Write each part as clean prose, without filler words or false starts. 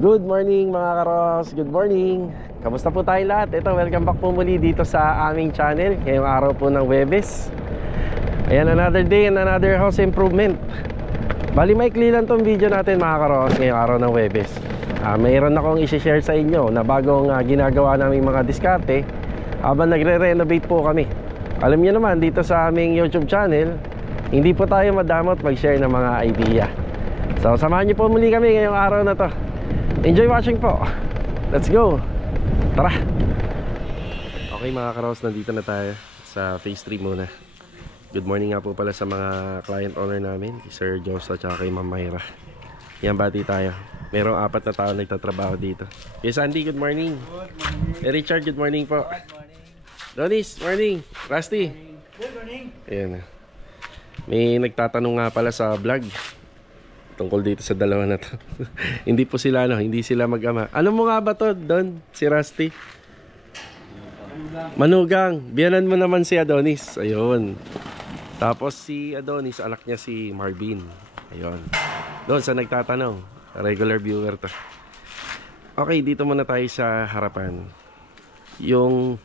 Good morning mga karos, good morning. Kamusta po tayo lahat? Ito, welcome back po muli dito sa aming channel. Ngayong araw po ng Huwebes. Ayan, another day and another house improvement. Bali maikli lang tong video natin mga karos ngayong araw ng Huwebes. Mayroon akong isi-share sa inyo na bagong ginagawa naming mga diskarte habang nagre-renovate po kami. Alam niyo naman, dito sa aming YouTube channel, hindi po tayo madamot mag-share ng mga idea. So samahan niyo po muli kami ngayong araw na to. Enjoy watching po. Let's go. Tara. Okay mga karos, nandito na tayo sa phase 3 muna. Good morning nga po pala sa mga client owner namin, Sir Jose at kay Ma'am Mayra. Yan, bati tayo. Merong 4 na tao nagtatrabaho dito. Yes, Andy, good morning. Good morning. Richard, good morning po. Good morning. Donis, morning. Rusty. Good morning. Ayan. May nagtatanong nga pala sa vlog tungkol dito sa dalawa na to. Hindi po sila hindi sila mag-ama. Ano mo nga ba to, Don? Si Rusty? Manugang. Biyanan mo naman si Adonis. Ayun. Tapos si Adonis, anak niya si Marvin. Ayun. Doon sa nagtatanong. Regular viewer to. Okay, dito muna tayo sa harapan. Yung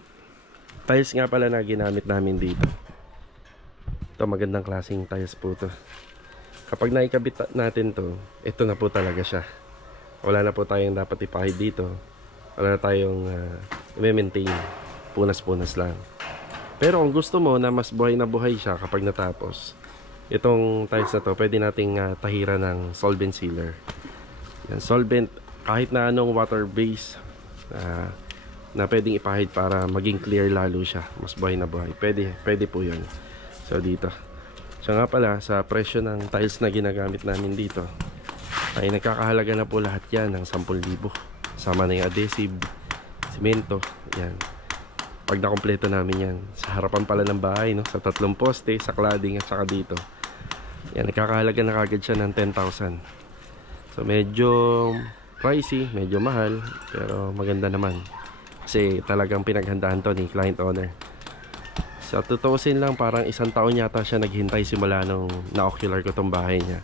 tiles nga pala na ginamit namin dito. Ito, magandang klaseng tiles po to. Kapag naikabit natin to, ito na po talaga siya. Wala na po tayong dapat ipahid dito. Wala na tayong i-maintain. Punas-punas lang. Pero kung gusto mo na mas buhay na buhay siya kapag natapos, itong tiles na to, pwede nating tahiran ng solvent sealer. Yan, solvent, kahit na anong water base na pwedeng ipahid para maging clear lalo siya. Mas buhay na buhay. Pwede po yun. So dito. Siya nga pala, sa presyo ng tiles na ginagamit namin dito ay nagkakahalaga na po lahat yan ng 10,000. Sama na yung adhesive, simento, yan. Pag nakompleto namin yan, sa harapan pala ng bahay, no? Sa 3 poste, sa cladding at saka dito. Yan, nagkakahalaga na kagad siya ng 10,000. So medyo pricey, medyo mahal, pero maganda naman. Kasi talagang pinaghandaan to ni client owner. Sa tutuusin lang, parang 1 taon yata siya naghintay simula nung na-ocular ko tong bahay niya.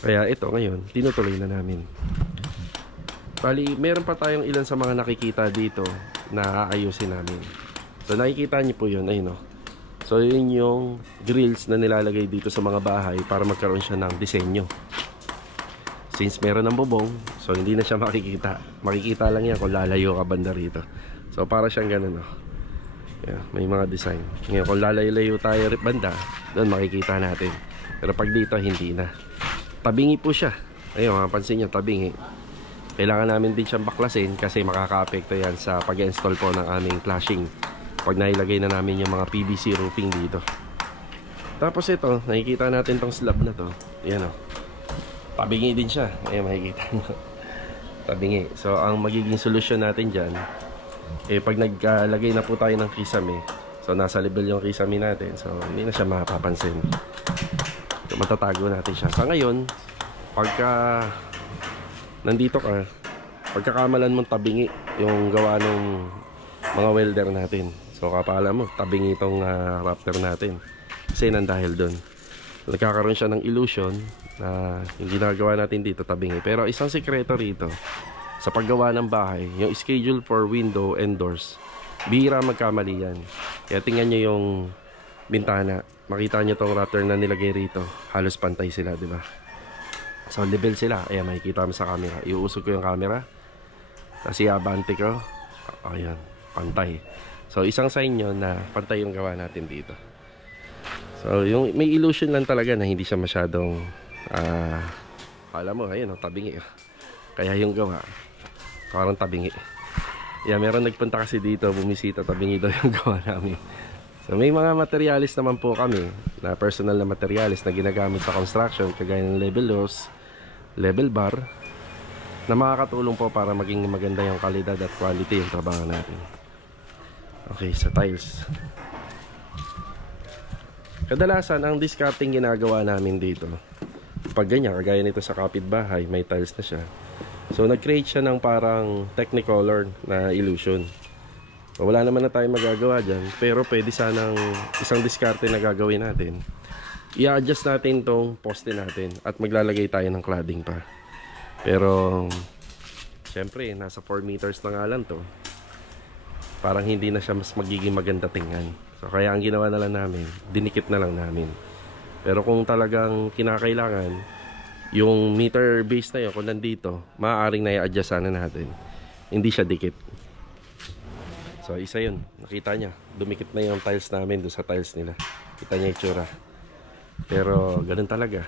Kaya ito ngayon, tinutuloy na namin. Bali, meron pa tayong ilan sa mga nakikita dito na aayusin namin. So nakikita niyo po yun, ayun o. So yun yung grills na nilalagay dito sa mga bahay para magkaroon siya ng disenyo. Since meron ng bubong, so hindi na siya makikita. Makikita lang yan kung lalayo ka banda rito. So para siyang ganun o. Yeah, may mga design. Ngayon kung lalayo-layo tayo banda, doon makikita natin. Pero pag dito, hindi na. Tabingi po siya. Ayun, mapansin nyo, tabingi. Kailangan namin din siyang baklasin kasi makaka-apekto yan sa pag-install po ng aming flashing. Pag nailagay na namin yung mga PVC roofing dito. Tapos ito, nakikita natin tong slab na to. Ayan o. Tabingi din siya. Ayun, makikita nyo. Tabingi. So, ang magiging solusyon natin dyan, pag naglalagay na po tayo ng kisame, so nasa level yung kisame natin, so hindi na siya mapapansin. So matatago natin siya. Sa ngayon, pagka nandito ka, pagkakamalan mong tabingi yung gawa ng mga welder natin, so kapala mo, tabingi itong Raptor natin. Kasi nandahil doon, nagkakaroon siya ng illusion na yung ginagawa natin dito tabingi. Pero isang sekreto rito sa paggawa ng bahay, yung schedule for window and doors, bihira magkamali yan. Kaya tingnan nyo yung bintana. Makita nyo tong Raptor na nilagay rito. Halos pantay sila, di ba? So level sila. Ayan, makikita mo sa camera. Iuusog ko yung camera. Tapos iabante ko. Ayan, pantay. So isang sign nyo na pantay yung gawa natin dito. So yung may illusion lang talaga na hindi siya masyadong alam mo, ayun, tabingi. Kaya yung gawa parang tabingi. Yeah, meron nagpunta kasi dito, bumisita, tabingi daw yung gawa namin. So may mga materialis naman po kami, na personal na materialis na ginagamit sa construction, kagaya ng level hose, level bar, na makakatulong po para maging maganda yung kalidad at quality yung trabaho natin. Okay, sa tiles. Kadalasan ang discarding ginagawa namin dito, pag ganyan, kagaya nito sa kapitbahay, may tiles na siya. So nag-create siya ng parang Technicolor na illusion. So, wala naman na tayong magagawa dyan, pero pwede sanang isang diskarte na gagawin natin. I-adjust natin tong poste natin at maglalagay tayo ng cladding pa. Pero Siyempre, nasa 4 meters na nga lang to. Parang hindi na siya mas magiging maganda tingnan. So kaya ang ginawa na lang namin, dinikit na lang namin. Pero kung talagang kinakailangan, yung meter base na yun, kung nandito, maaaring na i-adjust sana natin. Hindi siya dikit. So isa yun, nakita niya. Dumikit na yung tiles namin doon sa tiles nila. Kita niya yung itsura. Pero ganun talaga.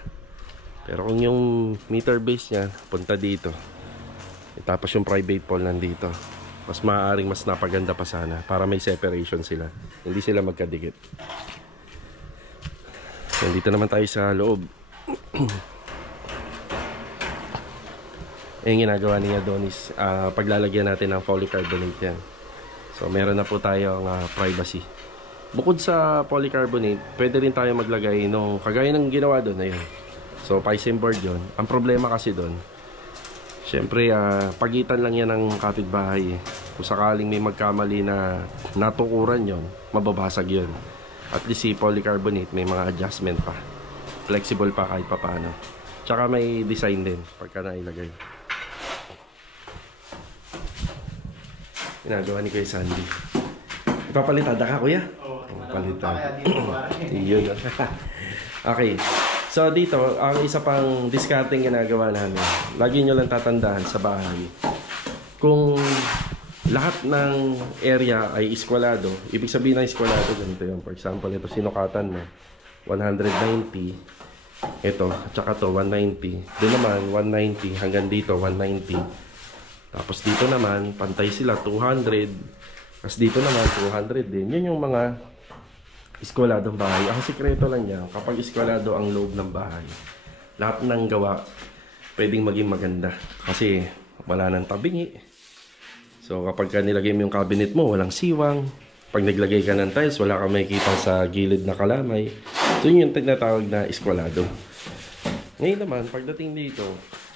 Pero kung yung meter base niya, punta dito. Tapos yung private pole nandito. Mas maaaring mas napaganda pa sana para may separation sila. Hindi sila magkadikit. Nandito naman tayo sa loob. Yung ginagawa ni Adonis, paglalagyan natin ng polycarbonate yan. So meron na po tayong privacy. Bukod sa polycarbonate, pwede rin tayo maglagay nung kagaya ng ginawa doon. Ayun. So piping board yun. Ang problema kasi doon, syempre, pagitan lang yan ng kapitbahay. Kung sakaling may magkamali na natukuran yon, mababasag yon. At least si polycarbonate, may mga adjustment pa. Flexible pa kahit pa paano. Tsaka may design din pagka nailagay. Ginagawa ni Kuya Sandy. Ipapalitada ka, Kuya? Oo. Ipapalitada. Yun. Okay. So dito, ang isa pang discarding ginagawa namin, lagi nyo lang tatandaan sa bahay, kung lahat ng area ay iskwalado, ibig sabihin ng iskwalado, ganito yun. For example, ito sinukatan mo, 190, ito, at saka to 190, doon naman 190, hanggang dito 190, tapos dito naman, pantay sila 200, tapos dito naman 200 din. Yun yung mga iskwaladong bahay. Ang sikreto lang niya, kapag iskwalado ang loob ng bahay, lahat ng gawa pwedeng maging maganda kasi wala nang tabingi. So kapag nilagay mo yung cabinet mo, walang siwang. Pag naglagay ka ng tiles, wala kang makikita sa gilid na kalamay. So yun yung tinatawag na iskwalado. Ngayon naman, pagdating dito,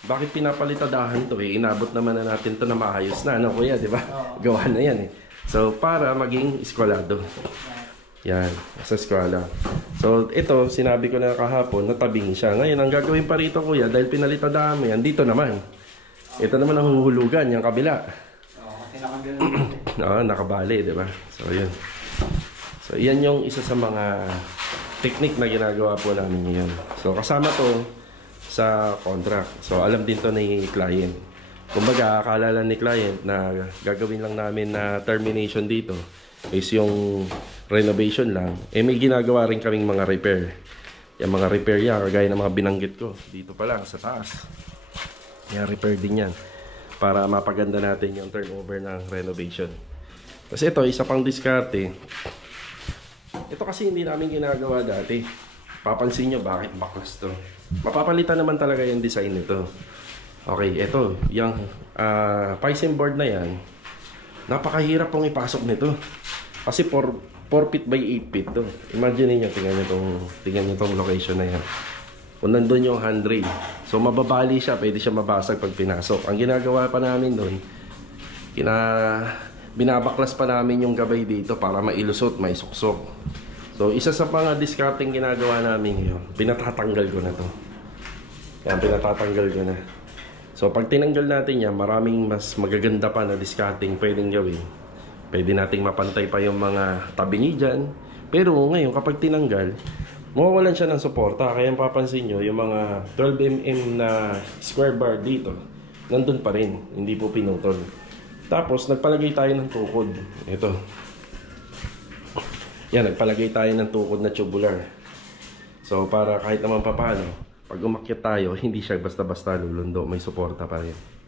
bakit pinapalitadahan to eh? Inabot naman na natin to na maayos na, ano Kuya, di ba? Gawa na yan eh. So para maging iskwalado. Yan, sa eskwela. So, ito, sinabi ko na kahapon, natabing siya. Ngayon, ang gagawin pa rito, Kuya, dahil pinalitadahan mo yan, dito naman. Ito naman ang huhulugan, yung kabila. Oo, nakabali, di ba? So, yun. So, yan yung isa sa mga technique na ginagawa po namin ngayon. So, kasama to sa contract. So, alam din to ni client. Kumbaga, akala lang ni client na gagawin lang namin na termination dito is yung renovation lang. Eh may ginagawa rin kaming mga repair. Yung mga repair yan, kagaya ng mga binanggit ko. Dito pa lang, sa taas. Yan, repair din yan. Para mapaganda natin yung turnover ng renovation. Kasi ito, isa pang diskarte. Ito kasi hindi namin ginagawa dati. Papansin nyo, bakit baklas to? Mapapalitan naman talaga yung design nito. Okay, ito, yung piping board na yan, napakahirap pong ipasok nito. Kasi 4 feet by 8 feet to. Imagine niyo, tingnan niyo tong location na yan. Kung nandun yung handrail, so mababali siya, pwede siya mabasag pag pinasok. Ang ginagawa pa namin doon, binabaklas pa namin yung gabay dito para mailusot, maisuksok. So isa sa mga discarding ginagawa namin ngayon, pinatatanggal ko na to. Yan, pinatatanggal ko na. So pag tinanggal natin yan, maraming mas magaganda pa na discarding pwedeng gawin. Pwede nating mapantay pa yung mga tabingi dyan. Pero ngayon, kapag tinanggal, mawawalan siya ng suporta. Kaya papansin nyo, yung mga 12mm na square bar dito, nandun pa rin. Hindi po pinutol. Tapos, nagpalagay tayo ng tukod. Ito. Yan, nagpalagay tayo ng tukod na tubular. So, para kahit naman papaano, pag umakyat tayo, hindi siya basta-basta lulundo. May suporta pa rin.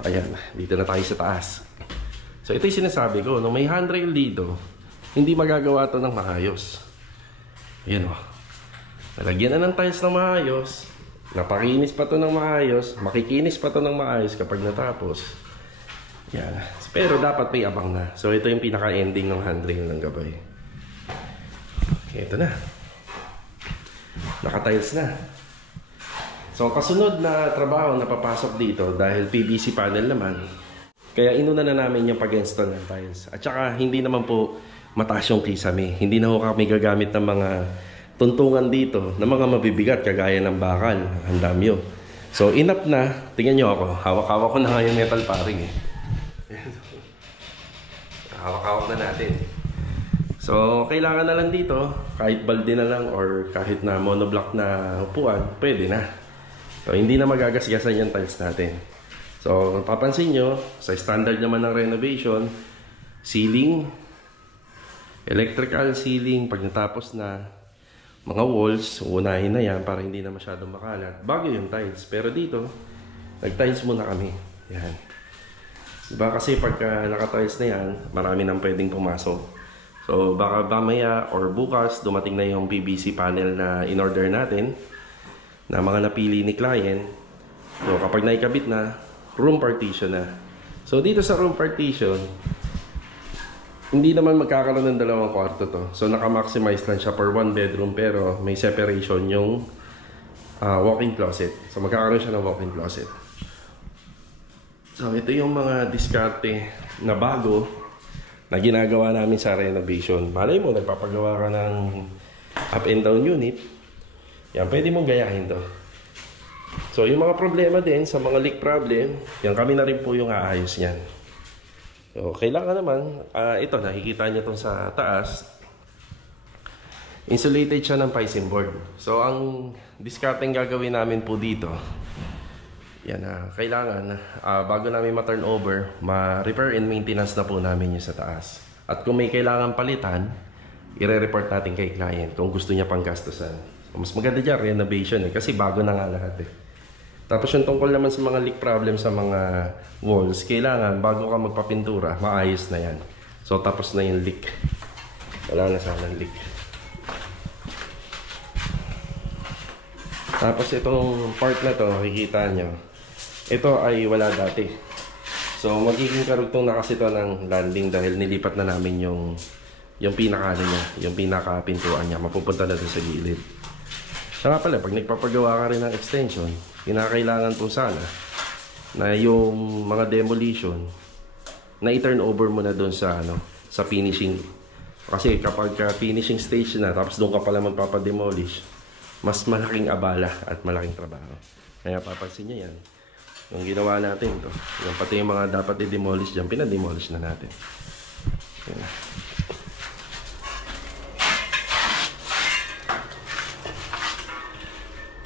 Ayan, dito na tayo sa taas. So ito yung sinasabi ko, nung may handrail dito, hindi magagawa to ng maayos. Ayan o. Nalagyan na ng tiles na maayos, napakinis pa to ng maayos, makikinis pa to ng maayos kapag natapos. Yan. Pero dapat may abang na. So ito yung pinaka-ending ng handrail ng gabay. Okay, ito na. Naka-tiles na. So, kasunod na trabaho na papasok dito dahil PVC panel naman, kaya inuna na namin yung pag-install ng tiles. At saka, hindi naman po mataas yung kisame. Hindi na ho kami gagamit ng mga tuntungan dito, ng mga mabibigat, kagaya ng bakal, ang damyo. So, enough na. Tingnan nyo ako. Hawak-hawak ko na nga yung metal paring eh. Hawak-hawak na natin. So, kailangan na lang dito, kahit balde na lang or kahit na monoblock na upuan, pwede na. So, hindi na magagasgasan yung tiles natin. So, papansin nyo, sa standard naman ng renovation, ceiling, electrical ceiling, pag natapos na mga walls, unahin na yan para hindi na masyadong makalat. Bago yung tiles. Pero dito, nag-tiles muna kami. Yan. Diba kasi pagka naka-tiles na yan, marami nang pwedeng pumasok. So, baka mamaya or bukas, dumating na yung PVC panel na in-order natin na mga napili ni client. So, kapag naikabit na, room partition na. So, dito sa room partition, hindi naman magkakaroon ng dalawang kwarto to. So, naka-maximize lang siya for one bedroom pero may separation yung walk-in closet. So, magkakaroon siya ng walk-in closet. So, ito yung mga diskarte na bago na ginagawa namin sa renovation. Malay mo, nagpapagawa ka ng up and down unit. Yan, pwede mong gayahin to. So, yung mga problema din sa mga leak problem, yan kami na rin po yung aayos niyan. So, kailangan naman, ito, nakikita nyo itong sa taas. Insulated siya ng piscine board. So, ang discarding gagawin namin po dito, yan, kailangan, bago namin ma-turn over, ma-repair and maintenance na po namin yung sa taas. At kung may kailangan palitan, i-report natin kay client kung gusto niya pang gastusan. So, mas maganda dyan, renovation eh, kasi bago na nga lahat eh. Tapos yung tungkol naman sa mga leak problem sa mga walls, kailangan bago ka magpapintura, maayos na yan. So tapos na yung leak. Wala na sana leak. Tapos itong part na to, makikita nyo, ito ay wala dati. So magiging karugtong na kasi ito ng landing dahil nilipat na namin yung pinaka niya, yung pinaka-pintuan niya. Mapupunta na doon sa gilid. Saka pala, pag nagpapagawa ka rin ng extension, kinakailangan po sana na yung mga demolition na i-turn over mo na doon sa sa finishing. Kasi kapag finishing stage na tapos doon ka pala magpapademolish, mas malaking abala at malaking trabaho. Kaya papansin niyo yan. Yung ginawa natin to, yung pati yung mga dapat i-demolish dyan, pinademolish na natin. Yan.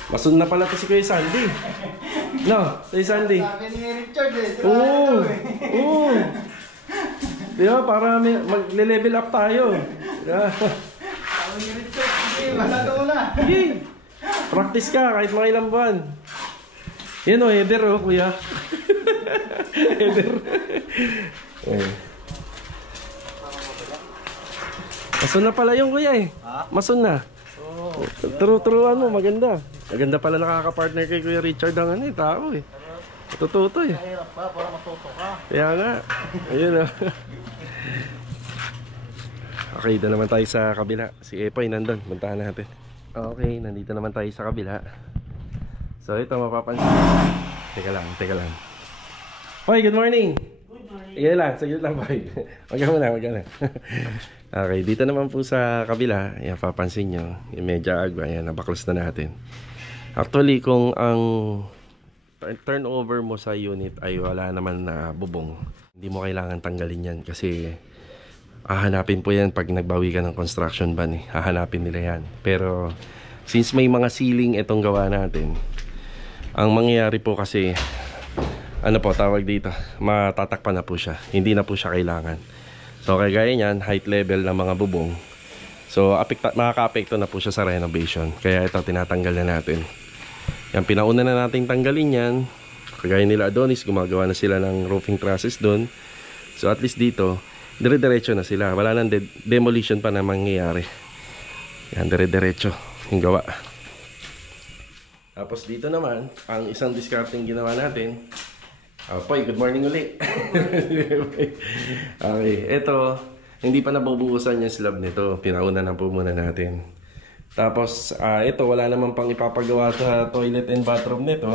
Masun na pala to si Kuya Sandy. No, si Sandy. Sabi ni Richard eh. Oo. Oo. Di ba, para magle-level up tayo. Sabi ni Richard, sige, masato na. Sige. Practice ka kahit mga ilang buwan. Yan o, header o, kuya. Header. Masun na pala yung kuya eh. Masun na. Turuan mo, maganda. Maganda pala nakaka-partner kay Kuya Richard ang tao eh. Tututo eh. Mahirap pa, para matuto ka. Kaya nga. Ayun o. Okay, doon naman tayo sa kabila. Si Epoy nandun, puntahan natin. Okay, nandito naman tayo sa kabila. So ito mapapansin. Teka lang. Hoy, good morning. Good morning. Sige lang, saglit lang boy. Wag ka muna. Okay, dito naman po sa kabila, yan papansin nyo, yung medyo agwa, yan, nabaklas na natin. Actually, kung ang turnover mo sa unit ay wala naman na bubong, hindi mo kailangan tanggalin yan kasi hahanapin po yan pag nagbawi ka ng construction ban eh. Hahanapin nila yan. Pero since may mga ceiling itong gawa natin, ang mangyayari po kasi, ano po tawag dito, matatakpan na po siya. Hindi na po siya kailangan. So kagaya niyan, height level ng mga bubong. So makaka-apekto na po siya sa renovation. Kaya ito tinatanggal na natin. Yan, pinauna na natin tanggalin yan. Kagaya nila Adonis, gumagawa na sila ng roofing trusses doon. So at least dito, dire-diretso na sila. Wala nang demolition pa na mangyayari. Yan, dire-diretso yung gawa. Tapos dito naman, ang isang discarding ginawa natin. Poy, good morning ulit. Okay, ito, hindi pa nabubuhusan yung slab nito. Pinauna na po muna natin. Tapos, ito, wala naman pang ipapagawa sa toilet and bathroom nito.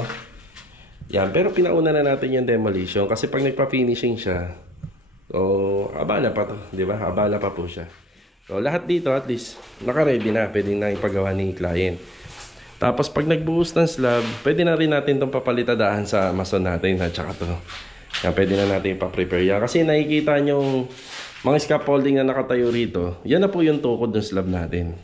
Yan, pero pinauna na natin yung demolition. Kasi pag nagpa-finishing siya, so, abala pa to, di ba? Abala pa po siya. So, lahat dito, at least, naka-ready na. Pwede na ipagawa ni client. Tapos pag nagbuhos ng slab, pwede na rin natin itong papalitadahan sa mason natin at saka to. Yan, pwede na natin ipa-prepare yan. Kasi nakikita nyo mga scaffolding na nakatayo rito, yan na po yung tukod ng slab natin.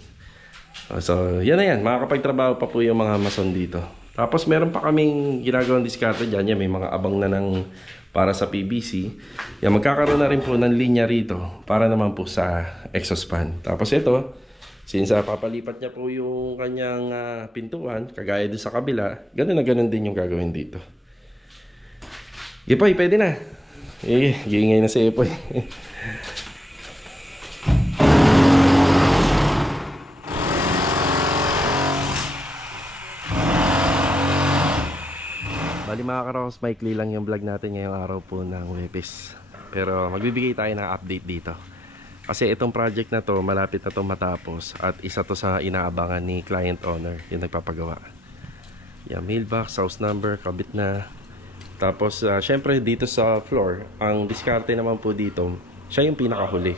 So yan na yan, makakapagtrabaho pa po yung mga mason dito. Tapos meron pa kaming ginagawang diskarte dyan. Yan, may mga abang na ng para sa PVC. Yan, magkakaroon na rin po ng linya rito para naman po sa exhaust fan. Tapos ito, since papalipat niya po yung kanyang pintuan, kagaya din sa kabila, ganun na ganun din yung gagawin dito. Epoy, pwede na. Giingay na si Epoy. Bali mga karos, maikli lang yung vlog natin ngayong araw po ng Webis. Pero magbibigay tayo ng update dito. Kasi itong project na to, malapit na to matapos. At isa to sa inaabangan ni client owner, yung nagpapagawa. Yan, mailbox, house number, kabit na. Tapos, syempre dito sa floor, ang diskarte naman po dito, siya yung pinakahuli.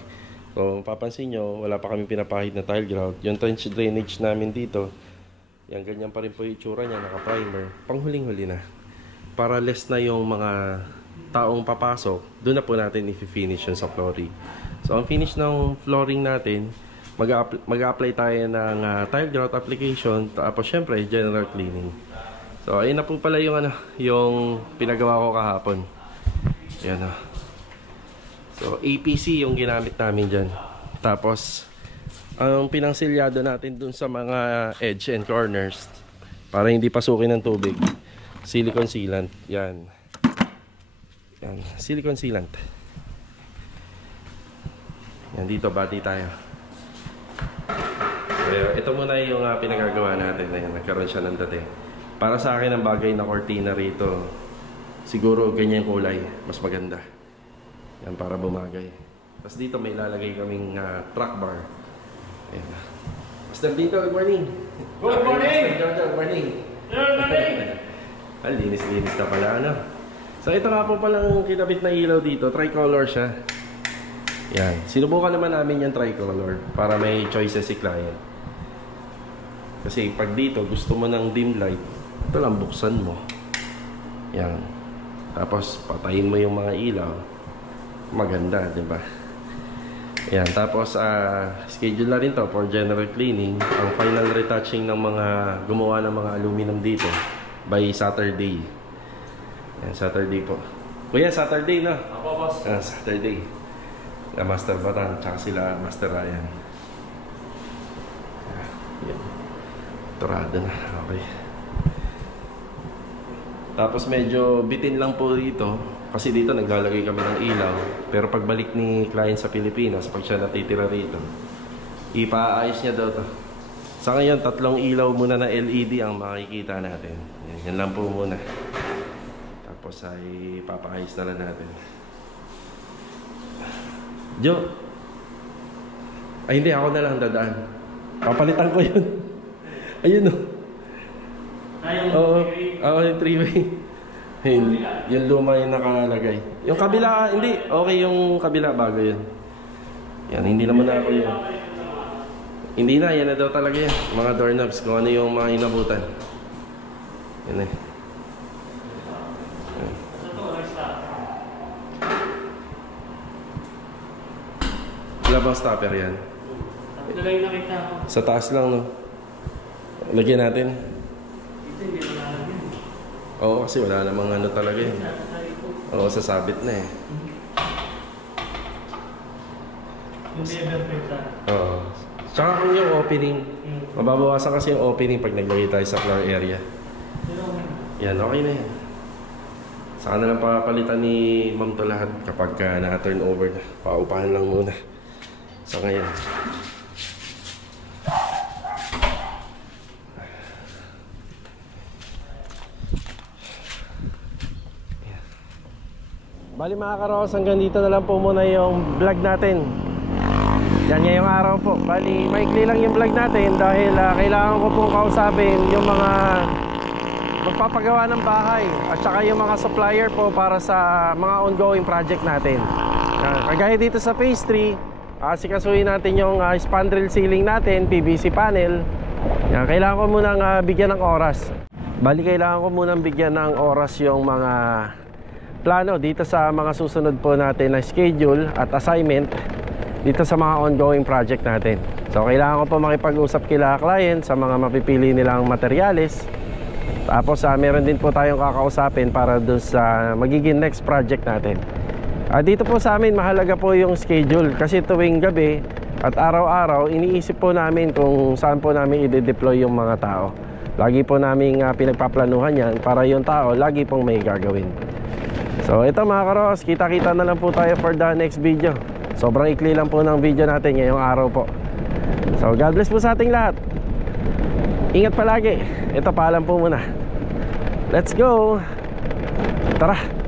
So, papansin nyo, wala pa kami pinapahid na tile grout. Yung trench drainage namin dito, yan, ganyan pa rin po yung itsura niya, naka-primer. Panghuling-huli na. Para less na yung mga taong papasok, doon na po natin i-finish yun sa flooring. So, ang finish ng flooring natin, mag-apply tayo ng tile grout application, tapos syempre, general cleaning. So, ayun na po pala yung, yung pinagawa ko kahapon. Ayan o. So, APC yung ginamit namin dyan. Tapos, ang pinangsilyado natin dun sa mga edge and corners, para hindi pasukin ng tubig, silicone sealant. Yan. Yan. Silicone sealant. Yan, dito bati tayo. So, ito muna yung pinagagawa natin. Ayan, nagkaroon siya ng dati. Para sa akin, ang bagay na cortina rito, siguro ganyan kulay. Mas maganda. Yan, para bumagay. Tapos dito may lalagay kaming track bar. Ayan. Master dito, good morning. Good morning! Good morning. Good morning! Ang linis-linis na pala, ano? So, ito nga po palang kinabit na ilaw dito. Tricolor siya. Yan. Sinubukan naman namin yung tricolor para may choices si client. Kasi pag dito, gusto mo ng dim light, ito lang buksan mo. Yan. Tapos, patayin mo yung mga ilaw. Maganda, di ba? Yan. Tapos, schedule na rin to for general cleaning. Ang final retouching ng mga gumawa ng mga aluminum dito by Saturday. Yan, Saturday po. Kuya, Saturday na. Ako, boss. Saturday. La Master Batan, tsaka sila Master Ryan. Yan. Torado na. Okay. Tapos medyo bitin lang po dito. Kasi dito naglalagay kami ng ilaw. Pero pagbalik ni client sa Pilipinas, pag siya natitira rito, ipaayos niya daw to. Sa ngayon, 3 ilaw muna na LED ang makikita natin. Yan lang po muna. Tapos ay papaayos na lang natin. Jo! Ay hindi, ako na lang dadaan. Papalitan ko yun. Ayun o. Oo, yung 3-way. Yung luma yung nakalagay. Yung kabila, hindi. Okay yung kabila, bago yun. Yan, hindi naman ako yun. Hindi na, yan na daw talaga yan. Mga doorknobs, kung ano yung mga inabutan. Yan eh. Wala bang stopper yan? Sa taas lang, no? Lagyan natin. Oo, kasi wala namang ano talaga eh. Oo, sasabit na eh. Oo. Tsaka kung yung opening, mababawasan kasi yung opening pag naglagay tayo sa floor area. Yan, okay na yan. Saka na lang papalitan ni ma'am to lahat kapag na-turn over na. Paupahan lang muna. Sa ngayon. Bali mga karos, hanggang dito na lang po muna yung vlog natin. Yan ngayong araw po. Bali, maikli lang yung vlog natin dahil kailangan ko pong kausapin yung mga magpapagawa ng bahay at saka yung mga supplier po para sa mga ongoing project natin. Kagaya dito sa phase 3, sikasuhin natin yung spandrel ceiling natin, PVC panel. Yan, kailangan ko munang bigyan ng oras. Bali, kailangan ko munang bigyan ng oras yung mga plano dito sa mga susunod po natin na schedule at assignment dito sa mga ongoing project natin. So kailangan ko po makipag-usap kila client sa mga mapipili nilang materyales. Tapos meron din po tayong kakausapin para doon sa magiging next project natin. Dito po sa amin mahalaga po yung schedule kasi tuwing gabi at araw-araw iniisip po namin kung saan po namin i-deploy yung mga tao. Lagi po namin pinagpaplanuhan yan para yung tao lagi pong may gagawin. So ito mga karos, kita-kita na lang po tayo for the next video. Sobrang ikli lang po ng video natin ngayong araw po. So God bless po sa ating lahat. Ingat palagi. Ito, paalam po muna. Let's go. Tara.